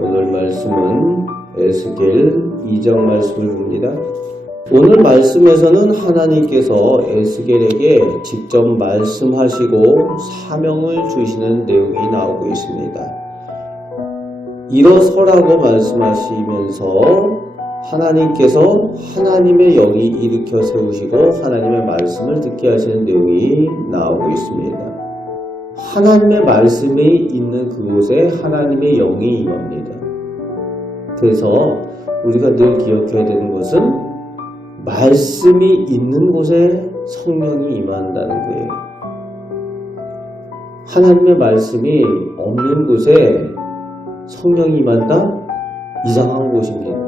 오늘 말씀은 에스겔 2장 말씀을 봅니다. 오늘 말씀에서는 하나님께서 에스겔에게 직접 말씀하시고 사명을 주시는 내용이 나오고 있습니다. 일어서라고 말씀하시면서 하나님께서 하나님의 영이 일으켜 세우시고 하나님의 말씀을 듣게 하시는 내용이 나오고 있습니다. 하나님의 말씀이 있는 그곳에 하나님의 영이 임합니다. 그래서 우리가 늘 기억해야 되는 것은 말씀이 있는 곳에 성령이 임한다는 거예요. 하나님의 말씀이 없는 곳에 성령이 임한다? 이상한 곳입니다.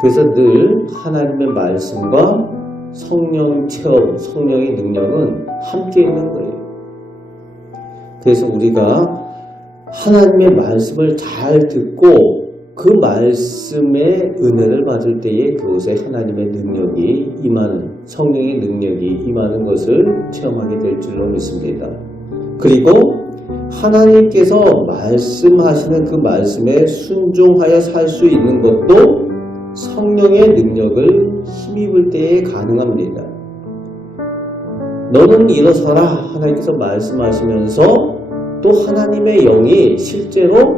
그래서 늘 하나님의 말씀과 성령 체험, 성령의 능력은 함께 있는 거예요. 그래서 우리가 하나님의 말씀을 잘 듣고 그 말씀의 은혜를 받을 때에 그곳에 하나님의 능력이 임하는, 성령의 능력이 임하는 것을 체험하게 될 줄로 믿습니다. 그리고 하나님께서 말씀하시는 그 말씀에 순종하여 살 수 있는 것도 성령의 능력을 힘입을 때에 가능합니다. 너는 일어서라 하나님께서 말씀하시면서 또 하나님의 영이 실제로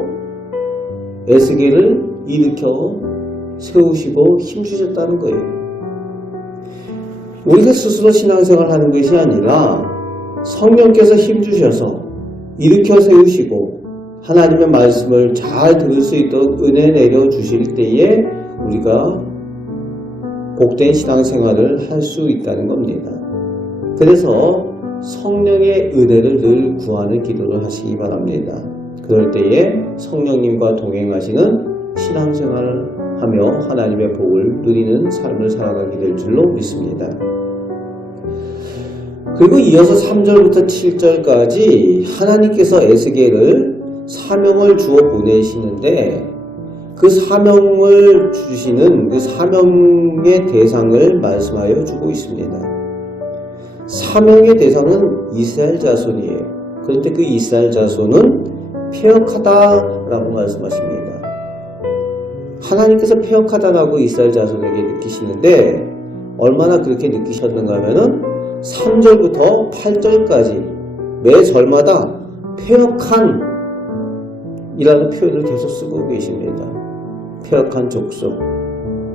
에스겔을 일으켜 세우시고 힘주셨다는 거예요. 우리가 스스로 신앙생활을 하는 것이 아니라 성령께서 힘주셔서 일으켜 세우시고 하나님의 말씀을 잘 들을 수 있도록 은혜 내려주실 때에 우리가 복된 신앙생활을 할 수 있다는 겁니다. 그래서 성령의 은혜를 늘 구하는 기도를 하시기 바랍니다. 그럴 때에 성령님과 동행하시는 신앙생활을 하며 하나님의 복을 누리는 삶을 살아가게 될 줄로 믿습니다. 그리고 이어서 3절부터 7절까지 하나님께서 에스겔을 사명을 주어 보내시는데 그 사명을 주시는 그 사명의 대상을 말씀하여 주고 있습니다. 사명의 대상은 이스라엘 자손이에요. 그런데 그 이스라엘 자손은 패역하다라고 말씀하십니다. 하나님께서 패역하다라고 이스라엘 자손에게 느끼시는데 얼마나 그렇게 느끼셨는가 하면은 3절부터 8절까지 매 절마다 패역한 이라는 표현을 계속 쓰고 계십니다. 패역한 족속,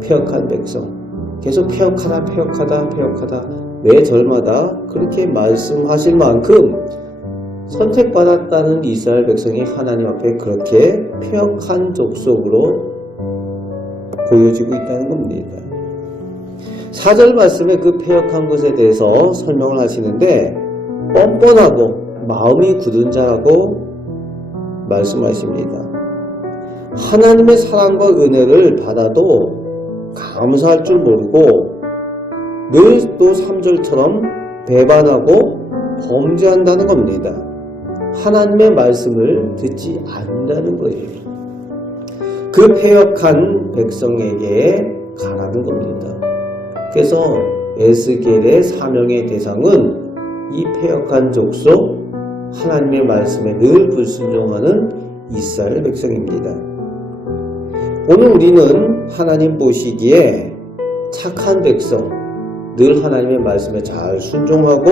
패역한 백성, 계속 패역하다, 패역하다, 패역하다 매 절마다 그렇게 말씀하실 만큼 선택받았다는 이스라엘 백성이 하나님 앞에 그렇게 패역한 족속으로 보여지고 있다는 겁니다. 4절 말씀에 그 패역한 것에 대해서 설명을 하시는데 뻔뻔하고 마음이 굳은 자라고 말씀하십니다. 하나님의 사랑과 은혜를 받아도 감사할 줄 모르고 늘 또 3절처럼 배반하고 범죄한다는 겁니다. 하나님의 말씀을 듣지 않는다는 거예요. 그 패역한 백성에게 가라는 겁니다. 그래서 에스겔의 사명의 대상은 이 패역한 족속, 하나님의 말씀에 늘 불순종하는 이스라엘 백성입니다. 오늘 우리는 하나님 보시기에 착한 백성, 늘 하나님의 말씀에 잘 순종하고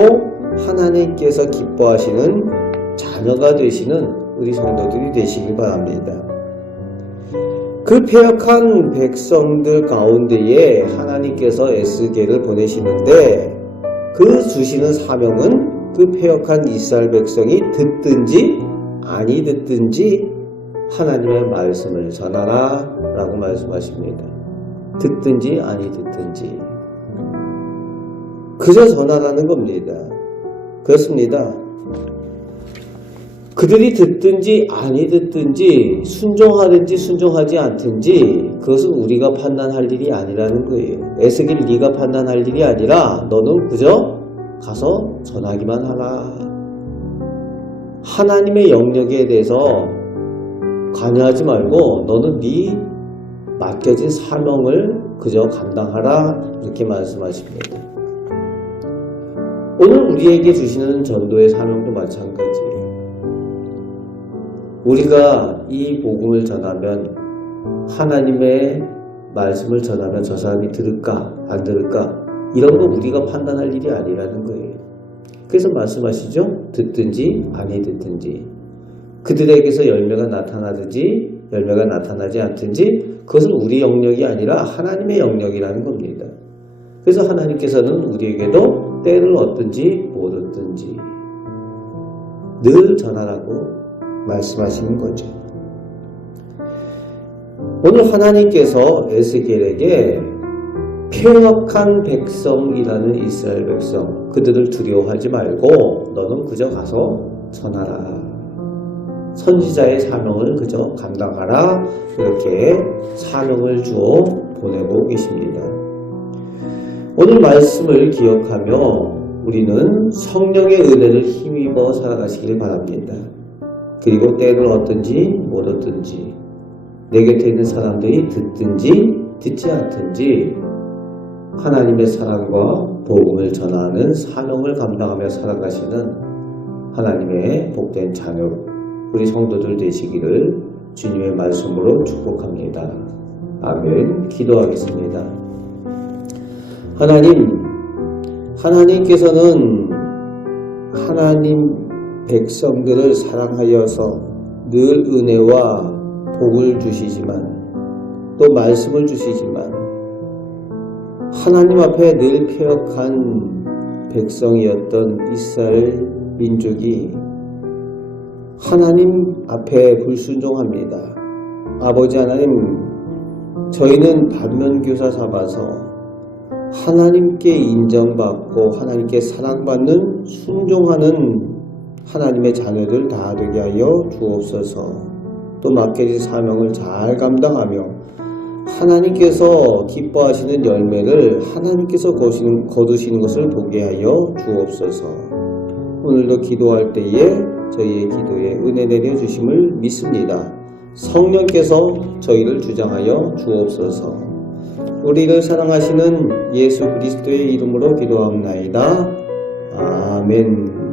하나님께서 기뻐하시는 자녀가 되시는 우리 성도들이 되시길 바랍니다. 그 패역한 백성들 가운데에 하나님께서 에스겔을 보내시는데 그 주시는 사명은 그 패역한 이스라엘 백성이 듣든지 아니 듣든지 하나님의 말씀을 전하라 라고 말씀하십니다. 듣든지 아니 듣든지 그저 전하라는 겁니다. 그렇습니다. 그들이 듣든지 아니 듣든지 순종하든지 순종하지 않든지 그것은 우리가 판단할 일이 아니라는 거예요. 에스겔 네가 판단할 일이 아니라 너는 그저 가서 전하기만 하라. 하나님의 영역에 대해서 관여하지 말고 너는 네 맡겨진 사명을 그저 감당하라 이렇게 말씀하십니다. 오늘 우리에게 주시는 전도의 사명도 마찬가지예요. 우리가 이 복음을 전하면, 하나님의 말씀을 전하면 저 사람이 들을까 안 들을까, 이런 거 우리가 판단할 일이 아니라는 거예요. 그래서 말씀하시죠. 듣든지 아니 듣든지, 그들에게서 열매가 나타나든지 열매가 나타나지 않든지, 그것은 우리 영역이 아니라 하나님의 영역이라는 겁니다. 그래서 하나님께서는 우리에게도 때를 얻든지 못 얻든지 늘 전하라고 말씀하시는 거죠. 오늘 하나님께서 에스겔에게 폐역한 백성이라는 이스라엘 백성, 그들을 두려워하지 말고 너는 그저 가서 전하라, 선지자의 사명을 그저 감당하라, 이렇게 사명을 주어 보내고 계십니다. 오늘 말씀을 기억하며 우리는 성령의 은혜를 힘입어 살아가시길 바랍니다. 그리고 때를 얻든지 못 얻든지, 내 곁에 있는 사람들이 듣든지 듣지 않든지 하나님의 사랑과 복음을 전하는 사명을 감당하며 살아가시는 하나님의 복된 자녀, 우리 성도들 되시기를 주님의 말씀으로 축복합니다. 아멘. 기도하겠습니다. 하나님께서는 하나님 백성들을 사랑하여서 늘 은혜와 복을 주시지만, 또 말씀을 주시지만, 하나님 앞에 늘 폐역한 백성이었던 이스라엘 민족이 하나님 앞에 불순종합니다. 아버지 하나님, 저희는 반면교사 삼아서 하나님께 인정받고 하나님께 사랑받는 순종하는 하나님의 자녀들 다 되게 하여 주옵소서. 또 맡겨진 사명을 잘 감당하며 하나님께서 기뻐하시는 열매를 하나님께서 거두시는 것을 보게 하여 주옵소서. 오늘도 기도할 때에 저희의 기도에 은혜 내려주심을 믿습니다. 성령께서 저희를 주장하여 주옵소서. 우리를 사랑하시는 예수 그리스도의 이름으로 기도합나이다. 아멘.